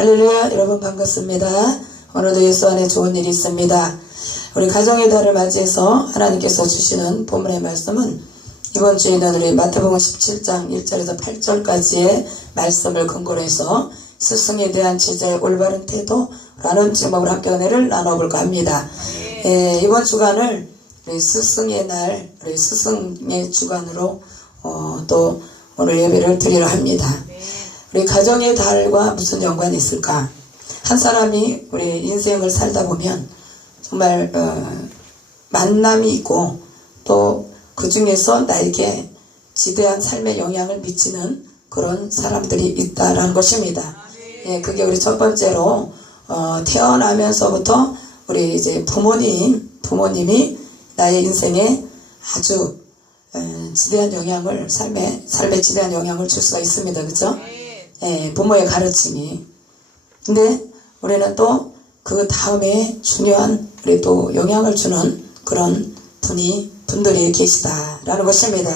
할렐루야. 여러분 반갑습니다. 오늘도 예수 안에 좋은 일이 있습니다. 우리 가정의 달을 맞이해서 하나님께서 주시는 본문의 말씀은 이번 주에는 우리 마태복음 17장 1절에서 8절까지의 말씀을 근거로 해서 스승에 대한 제자의 올바른 태도라는 제목으로 함께 은혜를 나눠볼까 합니다. 이번 주간을 우리 스승의 날, 우리 스승의 주간으로 또 오늘 예배를 드리려 합니다. 우리 가정의 달과 무슨 연관이 있을까? 한 사람이 우리 인생을 살다 보면 정말 만남이 있고 또 그 중에서 나에게 지대한 삶의 영향을 미치는 그런 사람들이 있다라는 것입니다. 그게 우리 첫 번째로 태어나면서부터 우리 이제 부모님이 나의 인생에 아주 지대한 영향을 삶에 지대한 영향을 줄 수가 있습니다. 그렇죠? 부모의 가르침이. 근데 우리는 또 그 다음에 중요한 우리 또 영향을 주는 그런 분들이 계시다라는 것입니다.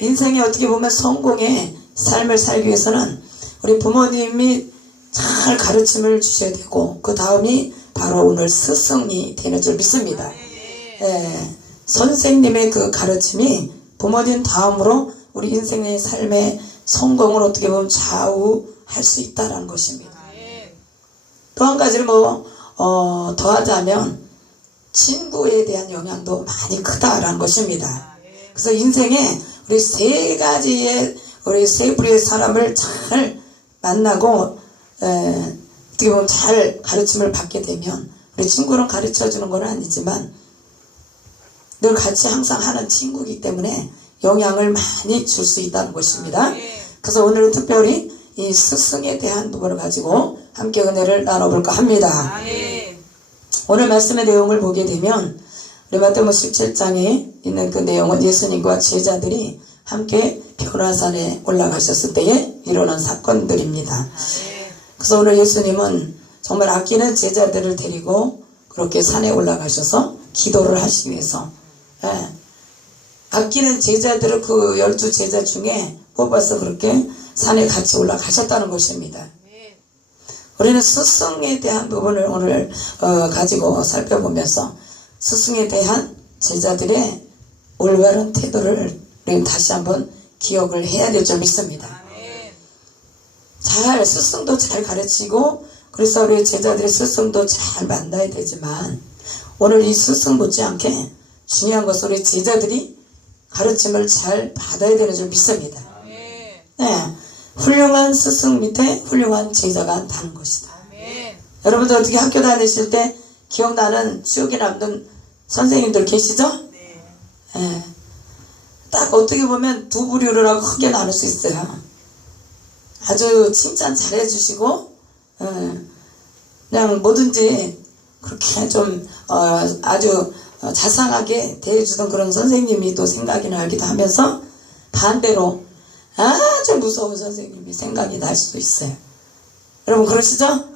인생에 어떻게 보면 성공의 삶을 살기 위해서는 우리 부모님이 잘 가르침을 주셔야 되고 그 다음이 바로 오늘 스승이 되는 줄 믿습니다. 선생님의 그 가르침이 부모님 다음으로 우리 인생의 삶의 성공을 어떻게 보면 좌우할 수 있다는 것입니다. 또 한 가지를 더하자면 친구에 대한 영향도 많이 크다라는 것입니다. 그래서 인생에 우리 우리 세 부류의 사람을 잘 만나고 어떻게 보면 잘 가르침을 받게 되면 우리 친구는 가르쳐주는 건 아니지만 늘 같이 항상 하는 친구이기 때문에 영향을 많이 줄 수 있다는 것입니다. 그래서 오늘은 특별히 이 스승에 대한 부분을 가지고 함께 은혜를 나눠볼까 합니다. 오늘 말씀의 내용을 보게 되면 우리 마태복음 17장에 있는 그 내용은 예수님과 제자들이 함께 변화산에 올라가셨을 때에 일어난 사건들입니다. 그래서 오늘 예수님은 정말 아끼는 제자들을 데리고 그렇게 산에 올라가셔서 기도를 하시기 위해서 아끼는 제자들을 그 12제자 중에 뽑아서 그렇게 산에 같이 올라가셨다는 것입니다. 우리는 스승에 대한 부분을 오늘 가지고 살펴보면서 스승에 대한 제자들의 올바른 태도를 우리는 다시 한번 기억을 해야 될 줄 믿습니다. 스승도 잘 가르치고 그래서 우리 제자들의 스승도 잘 만나야 되지만 오늘 이 스승 못지않게 중요한 것은 우리 제자들이 가르침을 잘 받아야 되는 줄 믿습니다. 훌륭한 스승 밑에 훌륭한 제자가 한다는 것이다. 여러분들 어떻게 학교 다니실 때 기억나는 추억에 남는 선생님들 계시죠? 딱 어떻게 보면 두 부류를 하고 크게 나눌 수 있어요. 아주 칭찬 잘 해주시고 그냥 뭐든지 그렇게 좀 아주 자상하게 대해주던 그런 선생님이 또 생각이 나기도 하면서 반대로 아주 무서운 선생님이 생각이 날 수도 있어요. 여러분 그러시죠?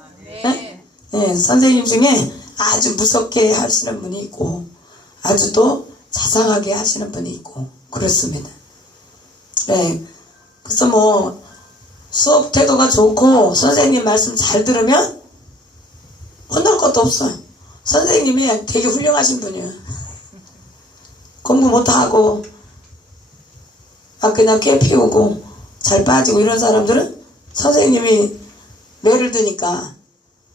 선생님 중에 아주 무섭게 하시는 분이 있고 아주 또 자상하게 하시는 분이 있고 그렇습니다. 그래서 수업 태도가 좋고 선생님 말씀 잘 들으면 혼날 것도 없어요. 선생님이 되게 훌륭하신 분이에요. 공부 못하고 그냥 꾀 피우고 잘 빠지고 이런 사람들은 선생님이 매를 드니까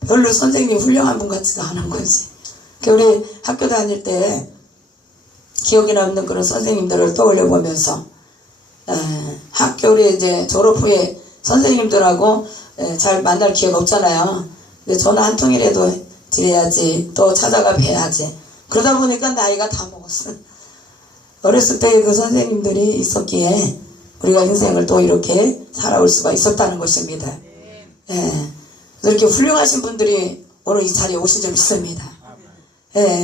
별로 선생님 훌륭한 분 같지가 않은 거지. 우리 학교 다닐 때 기억에 남는 그런 선생님들을 떠올려 보면서 학교를 이제 졸업 후에 선생님들하고 잘 만날 기회가 없잖아요. 근데 전화 한 통이라도 드려야지 또 찾아가 뵈야지. 그러다 보니까 나이가 다 먹었어. 어렸을 때 그 선생님들이 있었기에 우리가 인생을 또 이렇게 살아올 수가 있었다는 것입니다. 이렇게 훌륭하신 분들이 오늘 이 자리에 오신 줄 믿습니다.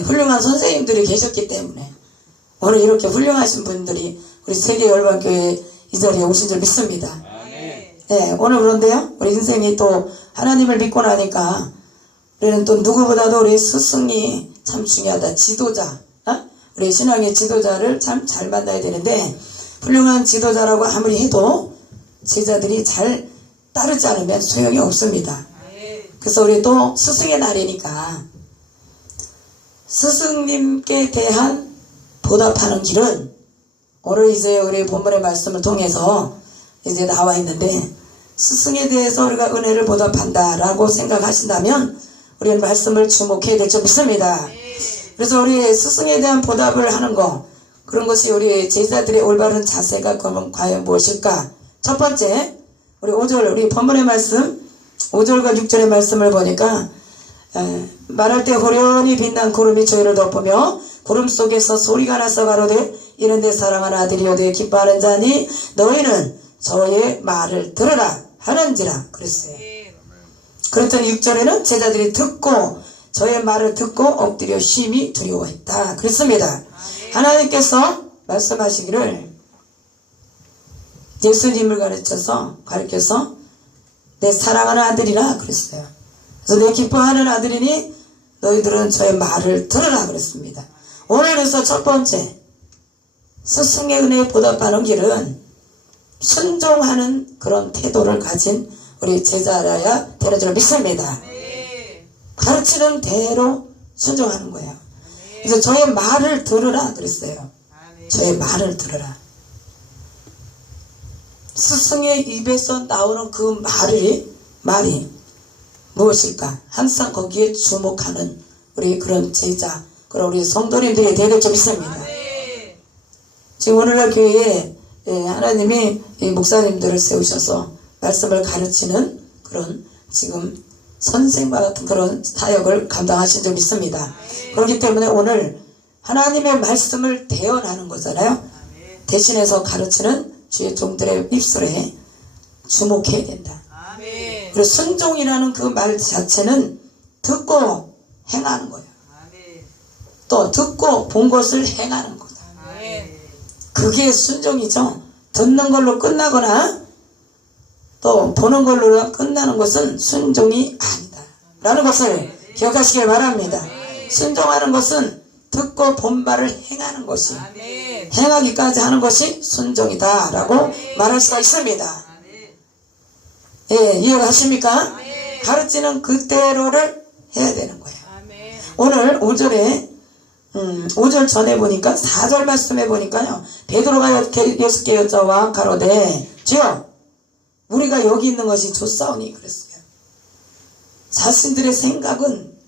훌륭한 선생님들이 계셨기 때문에 오늘 이렇게 훌륭하신 분들이 우리 세계열방교회 이 자리에 오신 줄 믿습니다. 오늘 그런데요, 우리 인생이 또 하나님을 믿고 나니까 우리는 또 누구보다도 우리 스승이 참 중요하다. 지도자, 우리 신앙의 지도자를 참 잘 만나야 되는데 훌륭한 지도자라고 아무리 해도 제자들이 잘 따르지 않으면 소용이 없습니다. 그래서 우리 또 스승의 날이니까 스승님께 대한 보답하는 길은 오늘 이제 우리 본문의 말씀을 통해서 이제 나와 있는데, 스승에 대해서 우리가 은혜를 보답한다라고 생각하신다면 우리는 말씀을 주목해야 될 줄 믿습니다. 그래서 우리 스승에 대한 보답을 하는 거, 그런 것이 우리 제자들의 올바른 자세가 그러면 과연 무엇일까? 첫 번째, 우리 5절, 우리 본문의 말씀 5절과 6절의 말씀을 보니까 말할 때 호련히 빛난 구름이 저희를 덮으며 구름 속에서 소리가 나서 가로되 이는 내 사랑하는 아들이요 내 기뻐하는 자니 너희는 저의 말을 들으라 하는지라 그랬어요. 그랬더니 6절에는 제자들이 듣고 저의 말을 듣고 엎드려 심히 두려워했다 그랬습니다. 하나님께서 말씀하시기를 예수님을 가르쳐서 내 사랑하는 아들이라 그랬어요. 그래서 내 기뻐하는 아들이니 너희들은 저의 말을 들으라 그랬습니다. 오늘 그래서 첫 번째 스승의 은혜에 보답하는 길은 순종하는 그런 태도를 가진 우리 제자라야 되는 줄 믿습니다. 가르치는 대로 순종하는 거예요. 그래서 저의 말을 들으라 그랬어요. 저의 말을 들으라. 스승의 입에서 나오는 그 말이 무엇일까? 항상 거기에 주목하는 우리 그런 제자, 그런 우리 성도님들이 되게 좀 있습니다. 지금 오늘날 교회에 하나님이 이 목사님들을 세우셔서 말씀을 가르치는 그런 지금 선생과 같은 그런 사역을 감당하신 줄 믿습니다. 그렇기 때문에 오늘 하나님의 말씀을 대언하는 거잖아요. 대신해서 가르치는 주의 종들의 입술에 주목해야 된다. 그리고 순종이라는 그 말 자체는 듣고 행하는 거예요. 또 듣고 본 것을 행하는 거다. 그게 순종이죠. 듣는 걸로 끝나거나 또 보는 걸로 끝나는 것은 순종이 아니다 라는 것을 기억하시길 바랍니다. 순종하는 것은 듣고 본 바를 행하는 것이, 행하기까지 하는 것이 순종이다 라고 말할 수가 있습니다. 예, 이해가십니까? 가르치는 그대로를 해야 되는 거예요. 오늘 5절 전에 보니까 4절 말씀에 보니까요, 베드로가 6개 여자와 가로되 주여 우리가 여기 있는 것이 좋사오니 그랬어요. 자신들의 생각은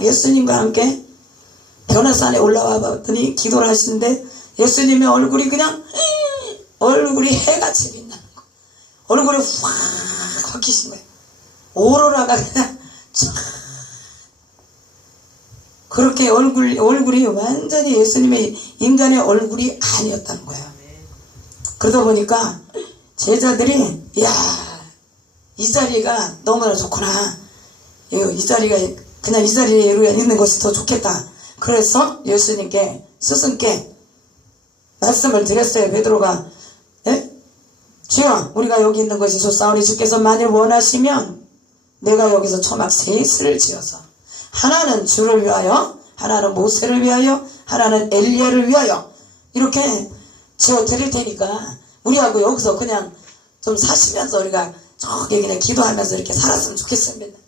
예수님과 함께 변화산에 올라와 봤더니 기도를 하시는데 예수님의 얼굴이 그냥 얼굴이 해같이 빛나는 거, 얼굴이 확 바뀌신 거예요. 오로라가 그냥 그렇게 얼굴이 완전히 예수님의 인간의 얼굴이 아니었다는 거예요. 그러다 보니까 제자들이 이 자리가 너무나 좋구나, 이 자리가 그냥 이 자리에 있는 것이 더 좋겠다. 그래서 예수님께, 스승께 말씀을 드렸어요. 베드로가 주여 우리가 여기 있는 것이 좋사오니 주께서 만일 원하시면 내가 여기서 초막 셋을 지어서 하나는 주를 위하여, 하나는 모세를 위하여, 하나는 엘리야를 위하여 이렇게 지어 드릴 테니까 우리하고 여기서 그냥 좀 사시면서 우리가 저기 그냥 기도하면서 이렇게 살았으면 좋겠습니다.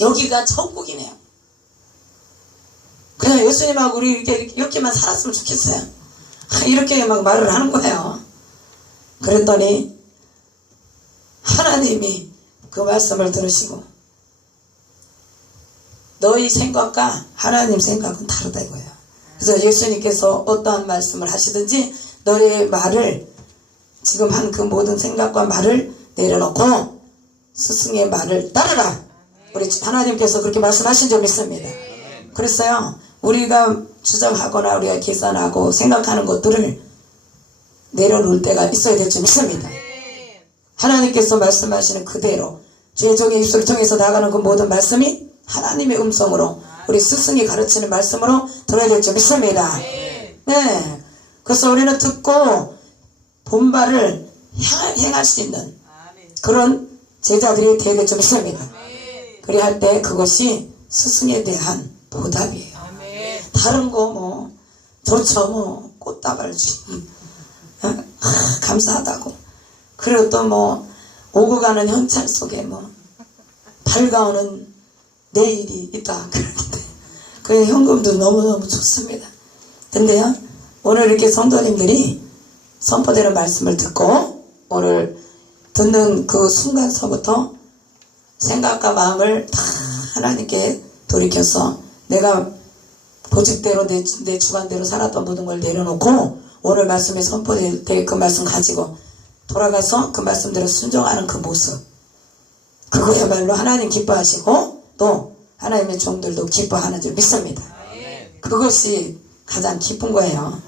여기가 천국이네요. 그냥 예수님하고 우리 이렇게만 살았으면 좋겠어요. 이렇게 막 말을 하는 거예요. 그랬더니 하나님이 그 말씀을 들으시고 너희 생각과 하나님 생각은 다르다 이거예요. 그래서 예수님께서 어떠한 말씀을 하시든지 너의 말을, 지금 한 그 모든 생각과 말을 내려놓고 스승의 말을 따르라. 우리 하나님께서 그렇게 말씀하신 줄 믿습니다. 그랬어요. 우리가 주장하거나 우리가 계산하고 생각하는 것들을 내려놓을 때가 있어야 될 줄 믿습니다. 하나님께서 말씀하시는 그대로 주의 종의 입술을 통해서 나가는 그 모든 말씀이 하나님의 음성으로, 우리 스승이 가르치는 말씀으로 들어야 될 줄 믿습니다. 네. 그래서 우리는 듣고 본 바를 행할 수 있는 그런 제자들이 되어야 될 줄 믿습니다. 그래야 할 때 그것이 스승에 대한 보답이에요. 다른 거 뭐 좋죠, 뭐 꽃다발 주니 감사하다고, 그리고 또 뭐 오고 가는 현찰 속에 뭐 밝아오는 내일이 있다. 그 현금도 너무너무 좋습니다. 근데요, 오늘 이렇게 성도님들이 선포되는 말씀을 듣고 오늘 듣는 그 순간서부터 생각과 마음을 다 하나님께 돌이켜서 내가 보직대로 내 주관대로 살았던 모든 걸 내려놓고 오늘 말씀에 선포될 때 그 말씀 가지고 돌아가서 그 말씀대로 순종하는 그 모습, 그거야말로 하나님 기뻐하시고 또 하나님의 종들도 기뻐하는 줄 믿습니다. 그것이 가장 기쁜 거예요.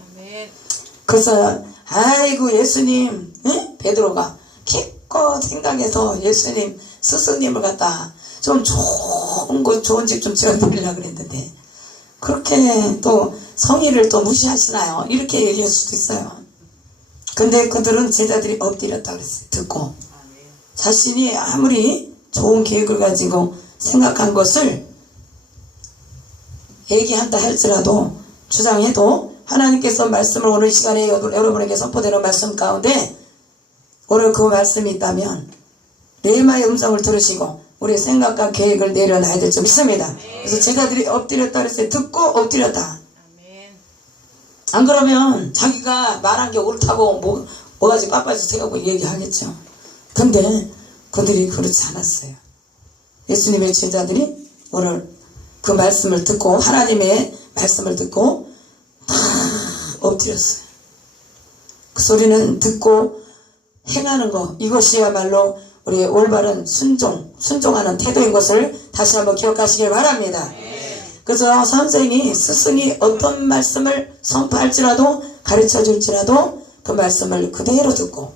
그래서 아이고 예수님, 응? 베드로가 기껏 생각해서 예수님 스승님을 갖다 좀 좋은 곳 좋은 집 좀 지어드리려고 그랬는데 그렇게 또 성의를 또 무시하시나요? 이렇게 얘기할 수도 있어요. 근데 그들은 제자들이 엎드렸다 그랬어요. 듣고 자신이 아무리 좋은 계획을 가지고 생각한 것을 얘기한다 할지라도 주장해도 하나님께서 말씀을 오늘 시간에 여러분에게 선포되는 말씀 가운데 오늘 그 말씀이 있다면 레마의 음성을 들으시고 우리의 생각과 계획을 내려놔야 될 줄 믿습니다. 그래서 제자들이 엎드렸다 그랬어요. 듣고 엎드렸다. 안 그러면 자기가 말한 게 옳다고 뭐가지 빠빠지 생각하고 얘기하겠죠. 근데 그들이 그렇지 않았어요. 예수님의 제자들이 오늘 그 말씀을 듣고 하나님의 말씀을 듣고 다 엎드렸어요. 그 소리는 듣고 행하는 것, 이것이야말로 우리의 올바른 순종하는 태도인 것을 다시 한번 기억하시길 바랍니다. 그래서 선생이 스승이 어떤 말씀을 선포할지라도 가르쳐 줄지라도 그 말씀을 그대로 듣고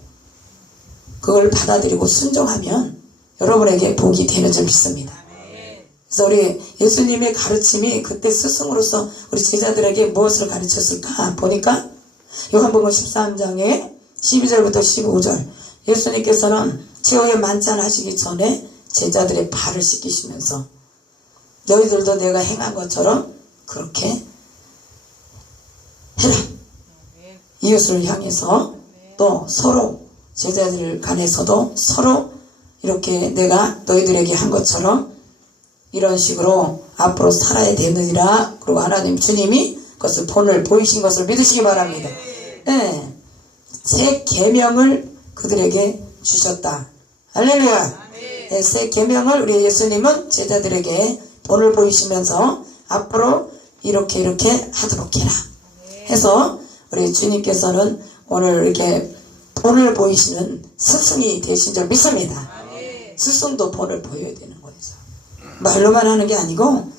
그걸 받아들이고 순종하면 여러분에게 복이 되는 줄 믿습니다. 그래서 우리 예수님의 가르침이 그때 스승으로서 우리 제자들에게 무엇을 가르쳤을까 보니까 요한복음 13장에 12절부터 15절 예수님께서는 최후의 만찬하시기 전에 제자들의 발을 씻기시면서 너희들도 내가 행한 것처럼 그렇게 해라. 이웃을 향해서 또 서로 제자들 간에서도 서로 이렇게 내가 너희들에게 한 것처럼 이런 식으로 앞으로 살아야 되느니라. 그리고 하나님 주님이 그것을 본을 보이신 것을 믿으시기 바랍니다. 네. 새 계명을 그들에게 주셨다. 할렐루야. 네, 새 계명을 우리 예수님은 제자들에게 본을 보이시면서 앞으로 이렇게 하도록 해라 해서 우리 주님께서는 오늘 이렇게 본을 보이시는 스승이 되신 줄 믿습니다. 스승도 본을 보여야 되는 거죠. 말로만 하는 게 아니고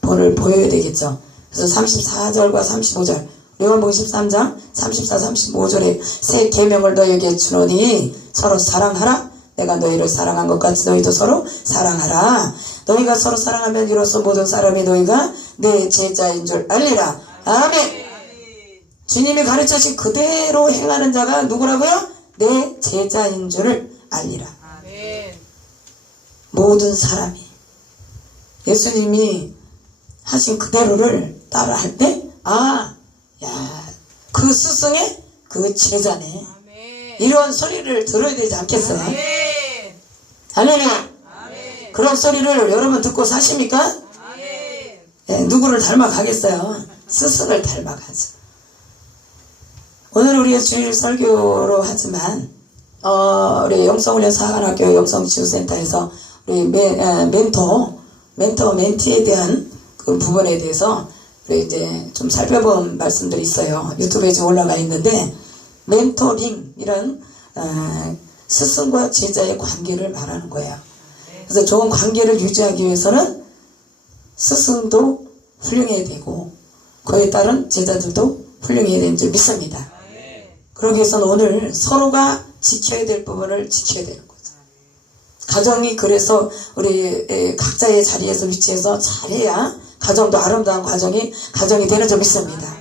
본을 보여야 되겠죠. 그래서 34절과 35절 요한복음 13장 34, 35절에 새 계명을 너희에게 주노니 서로 사랑하라. 내가 너희를 사랑한 것 같이 너희도 서로 사랑하라. 너희가 서로 사랑하면 이로써 모든 사람이 너희가 내 제자인 줄 알리라. 아멘. 주님이 가르쳐신 그대로 행하는 자가 누구라고요? 내 제자인 줄을 알리라. 아멘. 모든 사람이 예수님이 하신 그대로를 따라할 때 그 스승의 그 제자네. 아멘. 이런 소리를 들어야 되지 않겠어요? 아멘. 할렐루야. 그런 소리를 여러분 듣고 사십니까? 아멘. 네, 누구를 닮아가겠어요? 스승을 닮아가죠. 오늘 우리의 주일 설교로 하지만 우리 영성훈련 사관학교 영성치유센터에서 우리 멘토 멘티에 대한 그 부분에 대해서 우리 이제 좀 살펴본 말씀들이 있어요. 유튜브에 좀 올라가 있는데 멘토링 이런 스승과 제자의 관계를 말하는 거예요. 그래서 좋은 관계를 유지하기 위해서는 스승도 훌륭해야 되고 그에 따른 제자들도 훌륭해야 되는 줄 믿습니다. 그러기 위해서는 오늘 서로가 지켜야 될 부분을 지켜야 되는 거죠. 가정이 그래서 우리 각자의 자리에서 위치해서 잘해야 가정도 아름다운 가정이 되는 줄 믿습니다.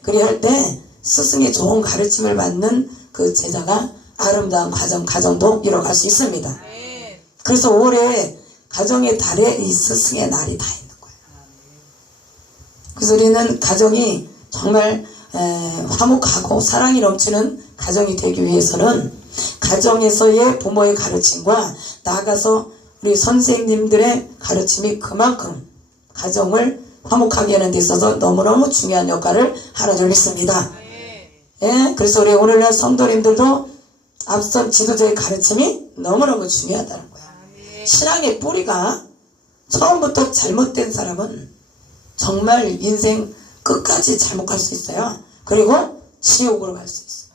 그래야 할 때 스승의 좋은 가르침을 받는 그 제자가 아름다운 가정도 이뤄갈 수 있습니다. 그래서 올해 가정의 달에 이 스승의 날이 다 있는 거예요. 그래서 우리는 가정이 정말 화목하고 사랑이 넘치는 가정이 되기 위해서는 가정에서의 부모의 가르침과 나아가서 우리 선생님들의 가르침이 그만큼 가정을 화목하게 하는 데 있어서 너무너무 중요한 역할을 하는 줄 믿습니다. 예? 그래서 우리 오늘날 성도님들도 앞선 지도자의 가르침이 너무너무 중요하다는 거야. 신앙의 뿌리가 처음부터 잘못된 사람은 정말 인생 끝까지 잘못 갈 수 있어요. 그리고 지옥으로 갈 수 있어요.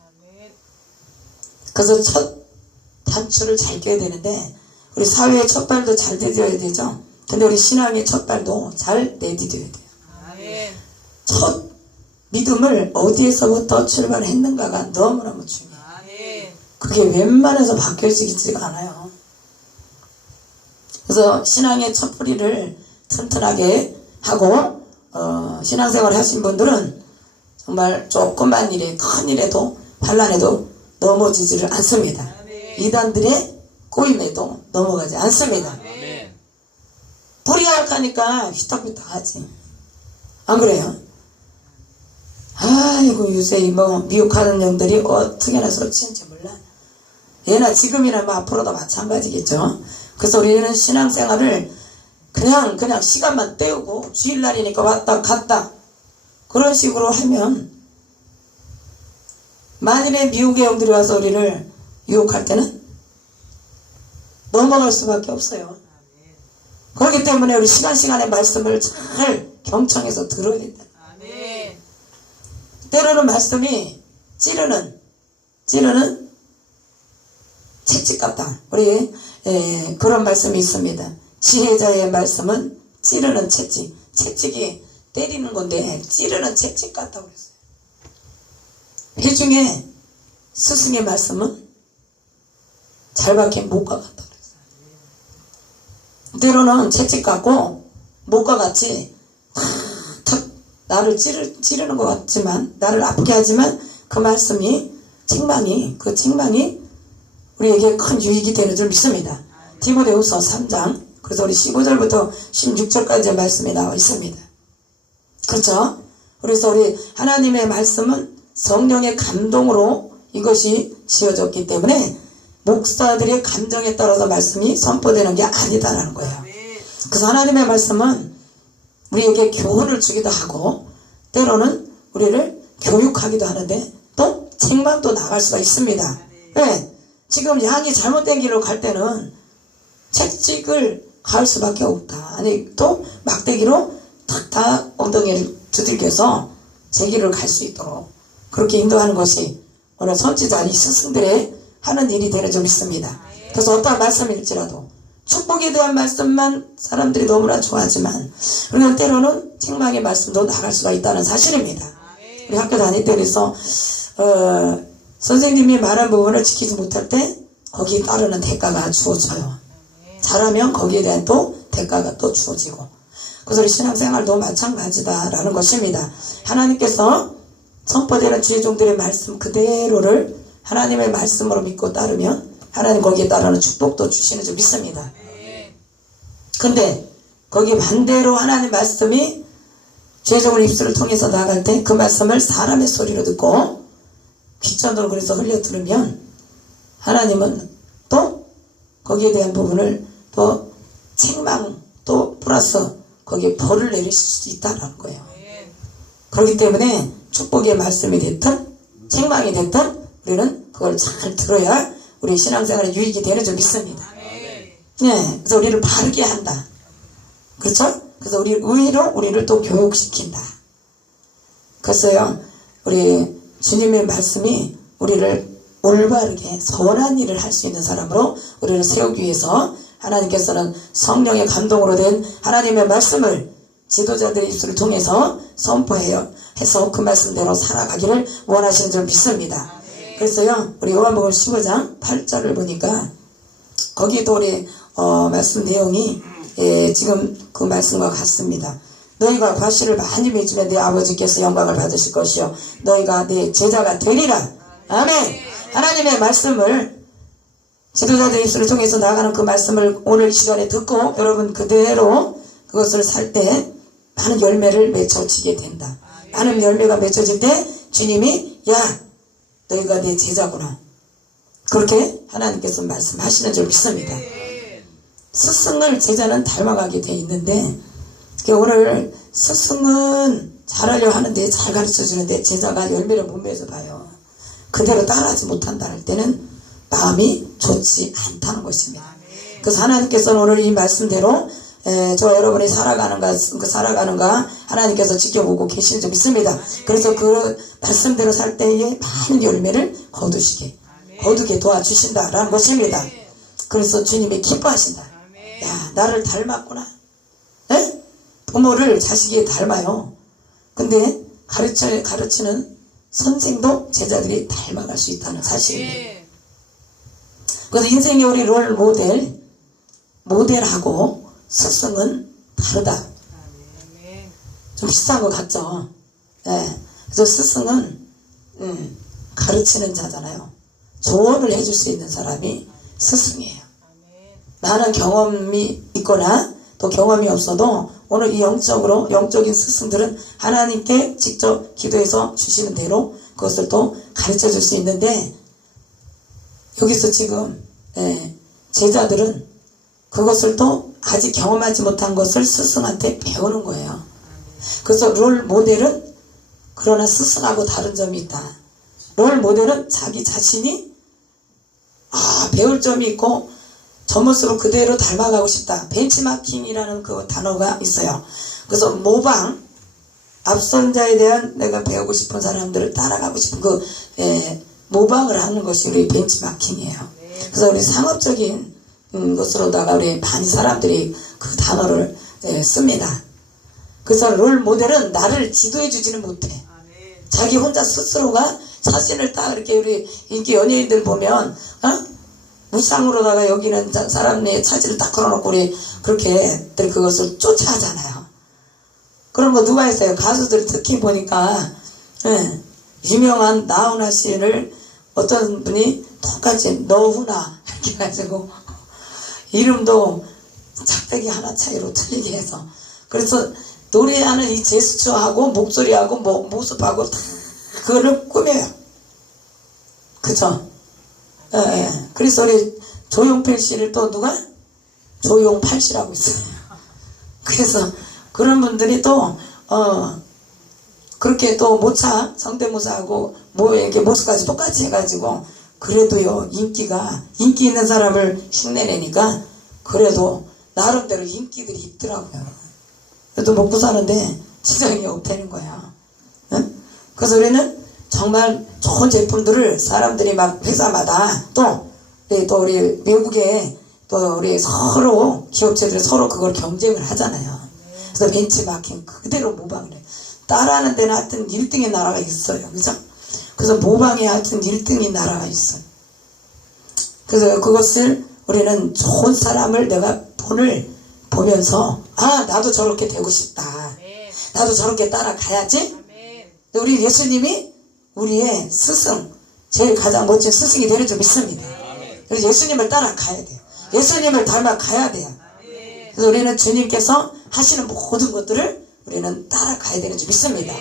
그래서 첫 단추를 잘 껴야 되는데 우리 사회의 첫 발도 잘 내딛어야 되죠. 근데 우리 신앙의 첫 발도 잘 내딛어야 돼요. 첫 믿음을 어디에서부터 출발했는가가 너무너무 중요해요. 그게 웬만해서 바뀌어지지가 않아요. 그래서 신앙의 첫 뿌리를 튼튼하게 하고 신앙생활 하신 분들은 정말 조그만 일에 큰 일에도 반란에도 넘어지지를 않습니다. 이단들의 꼬임에도 넘어가지 않습니다. 뿌리가 약하니까 휘딱휘딱하지. 안 그래요? 아이고 요새 미혹하는 영들이 어떻게나 설치는지 몰라. 얘나 지금이나 앞으로도 마찬가지겠죠. 그래서 우리는 신앙생활을 그냥 시간만 때우고 주일날이니까 왔다 갔다 그런 식으로 하면 만일에 미혹의 영들이 와서 우리를 유혹할 때는 넘어갈 수밖에 없어요. 그렇기 때문에 우리 시간에 말씀을 잘 경청해서 들어야 된다. 때로는 말씀이 찌르는 채찍 같다. 우리 그런 말씀이 있습니다. 지혜자의 말씀은 찌르는 채찍. 채찍이 때리는 건데 찌르는 채찍 같다고 그랬어요. 회중에 스승의 말씀은 잘 박힌 목과 같다 그랬어요. 때로는 채찍 같고 목과 같이 탁 나를 찌르는 것 같지만 나를 아프게 하지만 그 말씀이 그 책망이 우리에게 큰 유익이 되는 줄 믿습니다. 디모데후서 3장 그래서 우리 15절부터 16절까지의 말씀이 나와 있습니다. 그렇죠? 그래서 우리 하나님의 말씀은 성령의 감동으로 이것이 지어졌기 때문에 목사들의 감정에 따라서 말씀이 선포되는 게 아니다라는 거예요. 그래서 하나님의 말씀은 우리에게 교훈을 주기도 하고 때로는 우리를 교육하기도 하는데 또 책망도 나갈 수가 있습니다. 왜? 지금 양이 잘못된 길로 갈 때는 채찍을 가할 수밖에 없다. 아니 또 막대기로 탁탁 엉덩이를 두들겨서 제 길을 갈 수 있도록 그렇게 인도하는 것이 오늘 선지자 이 스승들의 하는 일이 되는 줄 믿습니다. 그래서 어떤 말씀일지라도 축복에 대한 말씀만 사람들이 너무나 좋아하지만 우리는 때로는 책망의 말씀도 나갈 수가 있다는 사실입니다. 우리 학교 다닐 때 그래서 선생님이 말한 부분을 지키지 못할 때 거기에 따르는 대가가 주어져요. 잘하면 거기에 대한 또 대가가 또 주어지고 그래서 우리 신앙생활도 마찬가지다라는 것입니다. 하나님께서 선포되는 주의 종들의 말씀 그대로를 하나님의 말씀으로 믿고 따르면 하나님 거기에 따르는 축복도 주시는 줄 믿습니다. 근데 거기 반대로 하나님 말씀이 죄종의 입술을 통해서 나갈 때 그 말씀을 사람의 소리로 듣고 귀천으로 그래서 흘려 들으면 하나님은 또 거기에 대한 부분을 또 책망 또 플러스 거기에 벌을 내리실 수도 있다는 거예요. 그렇기 때문에 축복의 말씀이 됐든 책망이 됐든 우리는 그걸 잘 들어야 우리 신앙생활에 유익이 되는 줄 믿습니다. 네, 그래서 우리를 바르게 한다. 그렇죠? 그래서 우리 의로 우리를 또 교육시킨다. 그래서요, 우리 주님의 말씀이 우리를 올바르게 선한 일을 할 수 있는 사람으로 우리를 세우기 위해서 하나님께서는 성령의 감동으로 된 하나님의 말씀을 지도자들의 입술을 통해서 선포해서 그 말씀대로 살아가기를 원하시는 줄 믿습니다. 그래서요, 우리 요한복음 15장 8절을 보니까 거기도 우리 말씀 내용이 지금 그 말씀과 같습니다. 너희가 과실을 많이 맺으면 내 아버지께서 영광을 받으실 것이요 너희가 내 제자가 되리라. 아멘. 하나님의 말씀을 지도자들의 입술을 통해서 나가는 그 말씀을 오늘 이 시간에 듣고 여러분 그대로 그것을 살 때 많은 열매를 맺어지게 된다. 많은 열매가 맺어질 때 주님이 야 너희가 내 제자구나 그렇게 하나님께서 말씀하시는 줄 믿습니다. 스승을 제자는 닮아가게 돼 있는데, 오늘 스승은 잘하려 하는데, 잘 가르쳐 주는데 제자가 열매를 못 맺어 봐요. 그대로 따라하지 못한다 할 때는 마음이 좋지 않다는 것입니다. 그래서 하나님께서는 오늘 이 말씀대로 저 여러분이 살아가는가 하나님께서 지켜보고 계실 줄 믿습니다. 그래서 그 말씀대로 살 때에 많은 열매를 거두게 도와주신다라는 것입니다. 그래서 주님이 기뻐하신다. 야, 나를 닮았구나. 에? 부모를 자식이 닮아요. 근데 가르치는 선생도 제자들이 닮아갈 수 있다는 사실입니다. 그래서 인생의 우리 롤 모델하고 스승은 다르다. 좀 비슷한 것 같죠? 예. 그래서 스승은 가르치는 자잖아요. 조언을 해줄 수 있는 사람이 스승이에요. 나는 경험이 있거나 또 경험이 없어도 오늘 이 영적인 스승들은 하나님께 직접 기도해서 주시는 대로 그것을 또 가르쳐 줄 수 있는데, 여기서 지금 제자들은 그것을 또 아직 경험하지 못한 것을 스승한테 배우는 거예요. 그래서 롤 모델은 그러나 스승하고 다른 점이 있다. 롤 모델은 자기 자신이 배울 점이 있고 저 모습을 그대로 닮아가고 싶다. 벤치마킹이라는 그 단어가 있어요. 그래서 모방, 앞선 자에 대한 내가 배우고 싶은 사람들을 따라가고 싶은 모방을 하는 것이 우리 벤치마킹이에요. 그래서 우리 상업적인 것으로다가 우리 많은 사람들이 그 단어를 씁니다. 그래서 롤 모델은 나를 지도해 주지는 못해. 자기 혼자 스스로가 자신을 딱 이렇게 우리 인기 연예인들 보면 무상으로다가 여기는 사람의 차지를 딱 걸어놓고 우리 그렇게 그것을 쫓아하잖아요. 그런 거 누가 했어요? 가수들 특히 보니까 유명한 나훈아 씨를 어떤 분이 똑같이 너훈아 이렇게 해가지고 이름도 작대기 하나 차이로 틀리게 해서, 그래서 노래하는 이 제스처하고 목소리하고 모습하고 다 그거를 꾸며요. 그쵸? 그래서 우리 조용필 씨를 또 누가? 조용팔 씨라고 있어요. 그래서 그런 분들이 또 그렇게 또 모차 성대모사하고 이렇게 모습까지 똑같이 해가지고 그래도요 인기 있는 사람을 흉내내니까 그래도 나름대로 인기들이 있더라고요. 그래도 먹고 사는데 지장이 없다는 거야. 응? 그래서 우리는 정말 좋은 제품들을 사람들이 막 회사마다 또 우리 외국에 또 우리 서로 기업체들이 서로 그걸 경쟁을 하잖아요. 그래서 벤치마킹 그대로 모방을 해. 따라하는 데는 하여튼 1등의 나라가 있어요. 그죠? 그래서 모방에 하여튼 1등인 나라가 있어요. 그래서 그것을 우리는 좋은 사람을 내가 보면서 나도 저렇게 되고 싶다. 나도 저렇게 따라가야지. 우리 예수님이 우리의 스승, 제일 가장 멋진 스승이 되는 줄 믿습니다. 그래서 예수님을 따라가야 돼요. 예수님을 닮아가야 돼요. 그래서 우리는 주님께서 하시는 모든 것들을 우리는 따라가야 되는 줄 믿습니다.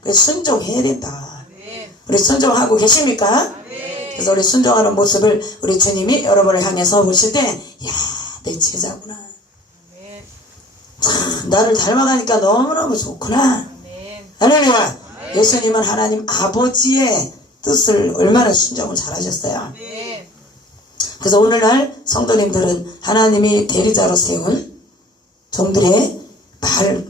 그래서 순종해야 된다. 우리 순종하고 계십니까? 그래서 우리 순종하는 모습을 우리 주님이 여러분을 향해서 보실 때, 야, 내 제자구나. 참, 나를 닮아가니까 너무너무 좋구나. 할렐루야. 예수님은 하나님 아버지의 뜻을 얼마나 순종을 잘하셨어요. 그래서 오늘날 성도님들은 하나님이 대리자로 세운 종들의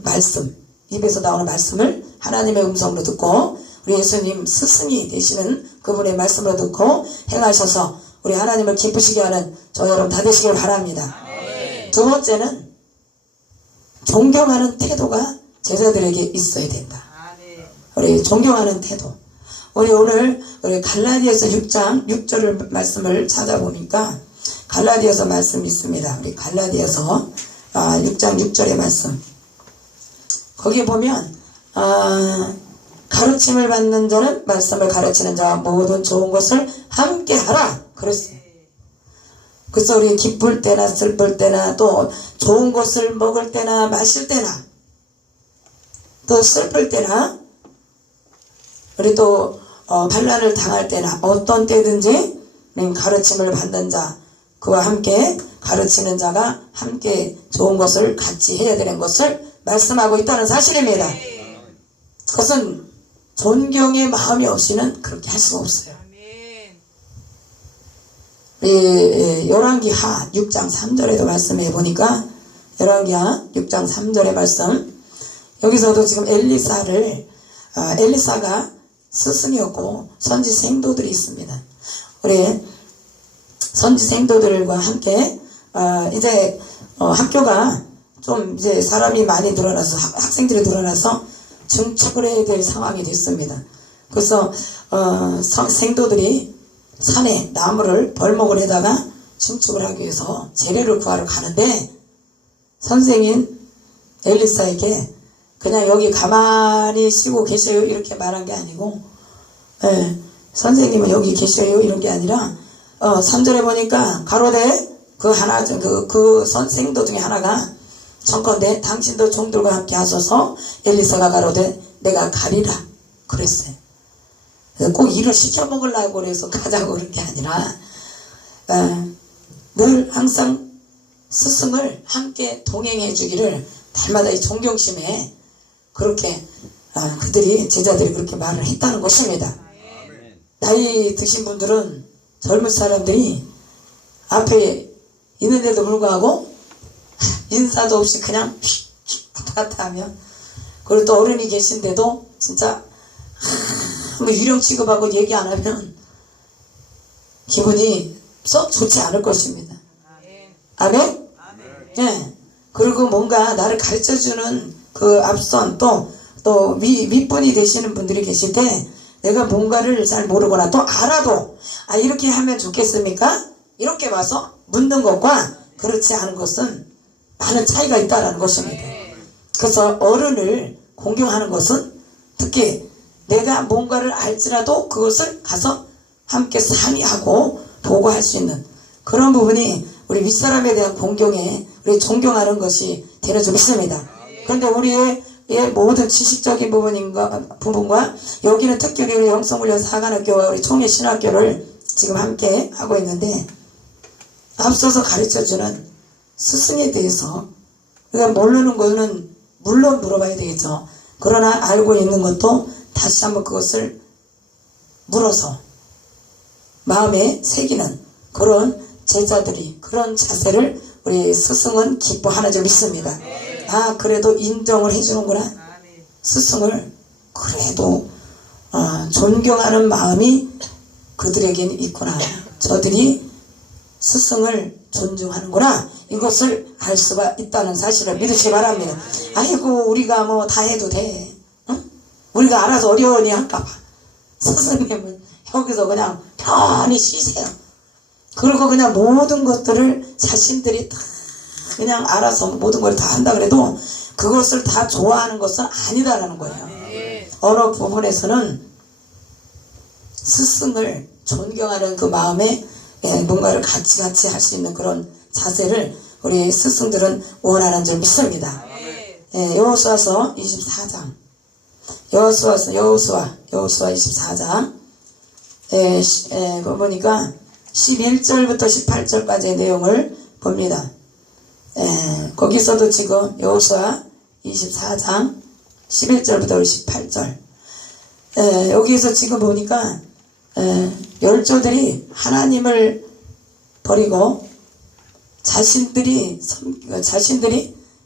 말씀, 입에서 나오는 말씀을 하나님의 음성으로 듣고 우리 예수님 스승이 되시는 그분의 말씀으로 듣고 행하셔서 우리 하나님을 기쁘시게 하는 저 여러분 다 되시길 바랍니다. 두 번째는 존경하는 태도가 제자들에게 있어야 된다. 우리 존경하는 태도. 우리 오늘 우리 갈라디아서 6장 6절을 말씀을 찾아보니까 갈라디아서 말씀이 있습니다. 우리 갈라디아서 6장 6절의 말씀. 거기 보면 가르침을 받는 자는 말씀을 가르치는 자와 모든 좋은 것을 함께 하라. 그랬어요. 그래서 우리 기쁠 때나 슬플 때나 또 좋은 것을 먹을 때나 마실 때나 또 슬플 때나 우리 또 반란을 당할 때나 어떤 때든지 가르침을 받는 자 그와 함께 가르치는 자가 함께 좋은 것을 같이 해야 되는 것을 말씀하고 있다는 사실입니다. 그것은 존경의 마음이 없이는 그렇게 할 수가 없어요. 열왕기하 6장 3절에도 말씀해 보니까 열왕기하 6장 3절의 말씀, 여기서도 지금 엘리사가 스승이었고 선지 생도들이 있습니다. 우리 선지 생도들과 함께 이제 학교가 좀 이제 사람이 많이 늘어나서 학생들이 늘어나서 증축을 해야 될 상황이 됐습니다. 그래서 생도들이 산에 나무를 벌목을 해다가 증축을 하기 위해서 재료를 구하러 가는데 선생인 엘리사에게 그냥 여기 가만히 쉬고 계세요 이렇게 말한 게 아니고, 선생님은 여기 계세요 이런 게 아니라 3절에 보니까 가로되 그 선생도 중에 하나가 청컨대 당신도 종들과 함께 하소서. 엘리사가 가로되 내가 가리라 그랬어요. 꼭 일을 시켜 먹으려고 그래서 가자고 그런 게 아니라 늘 항상 스승을 함께 동행해 주기를 날마다 이 존경심에 그렇게 제자들이 그렇게 말을 했다는 것입니다. 나이 드신 분들은 젊은 사람들이 앞에 있는데도 불구하고 인사도 없이 그냥 왔다 하면, 그리고 또 어른이 계신데도 진짜 뭐 유령 취급하고 얘기 안 하면 기분이 썩 좋지 않을 것입니다. 아멘? 예. 그리고 뭔가 나를 가르쳐주는 그 앞선 또 윗분이 되시는 분들이 계실 때 내가 뭔가를 잘 모르거나 또 알아도 이렇게 하면 좋겠습니까? 이렇게 와서 묻는 것과 그렇지 않은 것은 많은 차이가 있다는 것입니다. 그래서 어른을 공경하는 것은 특히 내가 뭔가를 알지라도 그것을 가서 함께 상의하고 보고할 수 있는 그런 부분이 우리 윗사람에 대한 공경에 우리 존경하는 것이 되는 줄 믿습니다. 그런데 우리의 모든 지식적인 부분과 여기는 특별히 우리 영성훈련 사관학교와 우리 총회신학교를 지금 함께 하고 있는데, 앞서서 가르쳐주는 스승에 대해서 우리가 모르는 거는 물론 물어봐야 되겠죠. 그러나 알고 있는 것도 다시 한번 그것을 물어서 마음에 새기는 그런 제자들이, 그런 자세를 우리 스승은 기뻐하는 줄 믿습니다. 그래도 인정을 해주는구나. 스승을 그래도 존경하는 마음이 그들에게는 있구나. 저들이 스승을 존중하는구나. 이것을 알 수가 있다는 사실을 믿으시기 바랍니다. 아이고 우리가 뭐 다 해도 돼. 응? 우리가 알아서 어려우니 할까봐. 스승님은 여기서 그냥 편히 쉬세요. 그리고 그냥 모든 것들을 자신들이 다 그냥 알아서 모든 걸 다 한다 그래도 그것을 다 좋아하는 것은 아니다라는 거예요. 어느 부분에서는 스승을 존경하는 그 마음에 뭔가를 같이 할 수 있는 그런 자세를 우리 스승들은 원하는 줄 믿습니다. 여호수아서 24장, 여호수아 24장 보니까 11절부터 18절까지의 내용을 봅니다. 거기서도 지금 여호수아 24장 11절부터 18절, 여기에서 지금 보니까 열조들이 하나님을 버리고 자신들이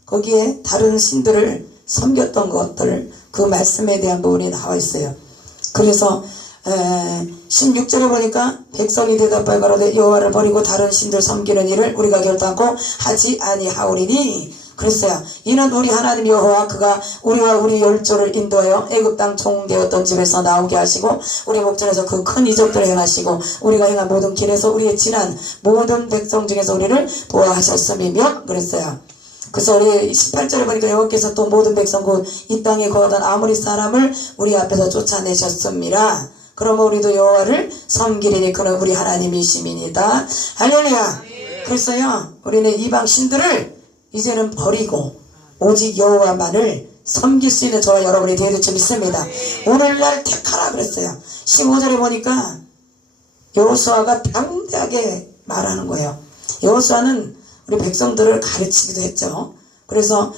거기에 다른 신들을 섬겼던 것들, 그 말씀에 대한 부분이 나와 있어요. 그래서 16절에 보니까 백성이 대답하여 가로되 여호와를 버리고 다른 신들 섬기는 일을 우리가 결단코 하지 아니하오리니 그랬어요. 이는 우리 하나님 여호와 그가 우리와 우리 열조를 인도하여 애굽 땅 종되었던 집에서 나오게 하시고 우리 목전에서 그 큰 이적들을 행하시고 우리가 행한 모든 길에서 우리의 지난 모든 백성 중에서 우리를 보호하셨음이며 그랬어요. 그래서 우리 18절에 보니까 여호와께서 또 모든 백성 곧 이 땅에 거하던 아모리 사람을 우리 앞에서 쫓아내셨습니다. 그러면 우리도 여호와를 섬기리니 그는 우리 하나님이심이니이다. 할렐루야. 그래서요 우리는 이방 신들을 이제는 버리고 오직 여호와만을 섬길 수 있는 저와 여러분이 되어야 될 줄 믿습니다. 오늘날 택하라 그랬어요. 15절에 보니까 여호수아가 당대하게 말하는 거예요. 여호수아는 우리 백성들을 가르치기도 했죠. 그래서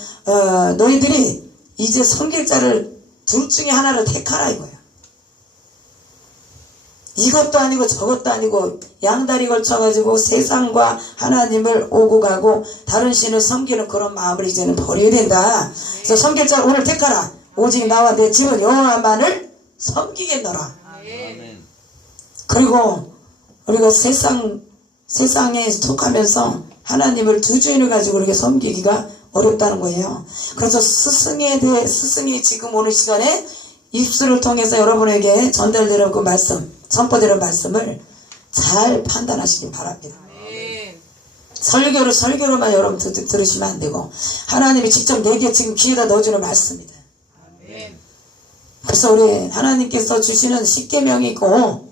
너희들이 이제 섬길 자를 둘 중에 하나를 택하라 이거예요. 이것도 아니고 저것도 아니고 양다리 걸쳐가지고 세상과 하나님을 오고 가고 다른 신을 섬기는 그런 마음을 이제는 버려야 된다. 그래서 섬길 자를 오늘 택하라. 오직 나와 내 집은 여호와만을 섬기겠노라. 그리고 우리가 세상에 속하면서 하나님을 두 주인을 가지고 우리가 섬기기가 어렵다는 거예요. 그래서 스승이 지금 오는 시간에 입술을 통해서 여러분에게 전달되는 그 말씀, 선포되는 말씀을 잘 판단하시기 바랍니다. 설교로만 여러분 들으시면 안 되고 하나님이 직접 내게 지금 귀에다 넣어주는 말씀입니다. 그래서 우리 하나님께서 주시는 십계명이 있고,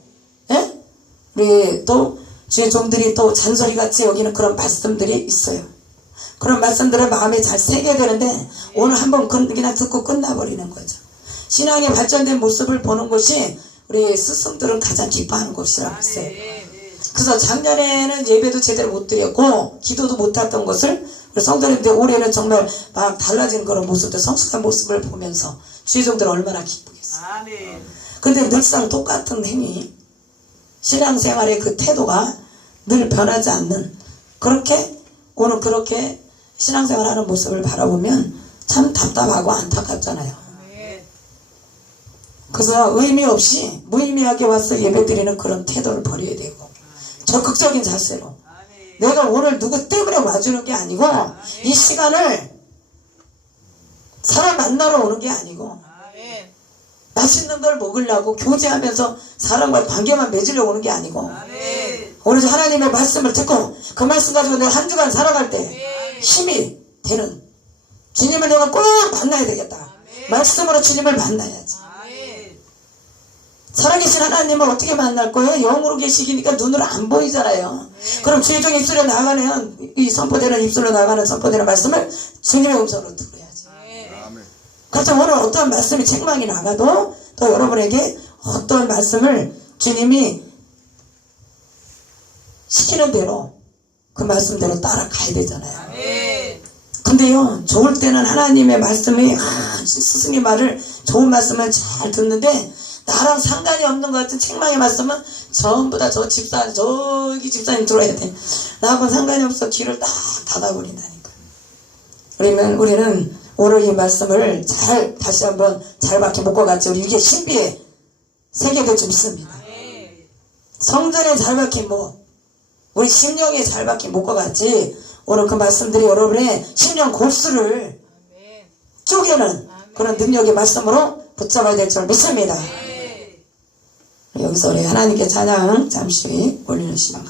예? 우리 또 주의 종들이 또 잔소리같이 여기는 그런 말씀들이 있어요. 그런 말씀들을 마음에 잘 새겨야 되는데 오늘 한번 그냥 듣고 끝나버리는 거죠. 신앙의 발전된 모습을 보는 것이 우리 스승들은 가장 기뻐하는 것이라고 했어요. 그래서 작년에는 예배도 제대로 못 드렸고 기도도 못했던 것을 우리 성도님들 올해는 정말 막 달라진 그런 모습들, 성숙한 모습을 보면서 주의 종들 얼마나 기쁘겠어요. 근데 늘상 똑같은 행위, 신앙생활의 그 태도가 늘 변하지 않는, 그렇게 오늘 그렇게 신앙생활하는 모습을 바라보면 참 답답하고 안타깝잖아요. 그래서 의미 없이 무의미하게 와서 예배드리는 그런 태도를 버려야 되고 적극적인 자세로 내가 오늘 누구 때문에 와주는 게 아니고 이 시간을 사람 만나러 오는 게 아니고 맛있는 걸 먹으려고 교제하면서 사람과 관계만 맺으려고 오는 게 아니고 오늘 하나님의 말씀을 듣고 그 말씀 가지고 내가 한 주간 살아갈 때 힘이 되는 주님을 내가 꼭 만나야 되겠다. 말씀으로 주님을 만나야지. 살아계신 하나님을 어떻게 만날 거예요? 영으로 계시니까 눈으로 안 보이잖아요. 그럼 주의 종 입술에 나가는 이 선포되는 입술로 나가는 선포되는 말씀을 주님의 음성으로 들어야지. 그래서 오늘 어떤 말씀이 책망이 나가도 또 여러분에게 어떤 말씀을 주님이 시키는 대로 그 말씀대로 따라가야 되잖아요. 근데요, 좋을 때는 하나님의 말씀이 스승의 말을 좋은 말씀을 잘 듣는데 나랑 상관이 없는 것 같은 책망의 말씀은 전부 다 저 집사, 저기 집사님 들어야 돼. 나하고는 상관이 없어. 귀를 딱 닫아버린다니까. 우리는 오늘 이 말씀을 잘, 다시 한번 잘 박혀 묶어갔지. 우리 이게 신비에 새겨질 줄 믿습니다. 성전에 잘 박힌 못, 우리 심령에 잘 박힌 묶어갔지. 오늘 그 말씀들이 여러분의 심령 골수를 쪼개는 그런 능력의 말씀으로 붙잡아야 될 줄 믿습니다. 여기서 우리 하나님께 찬양 잠시 올리는 시간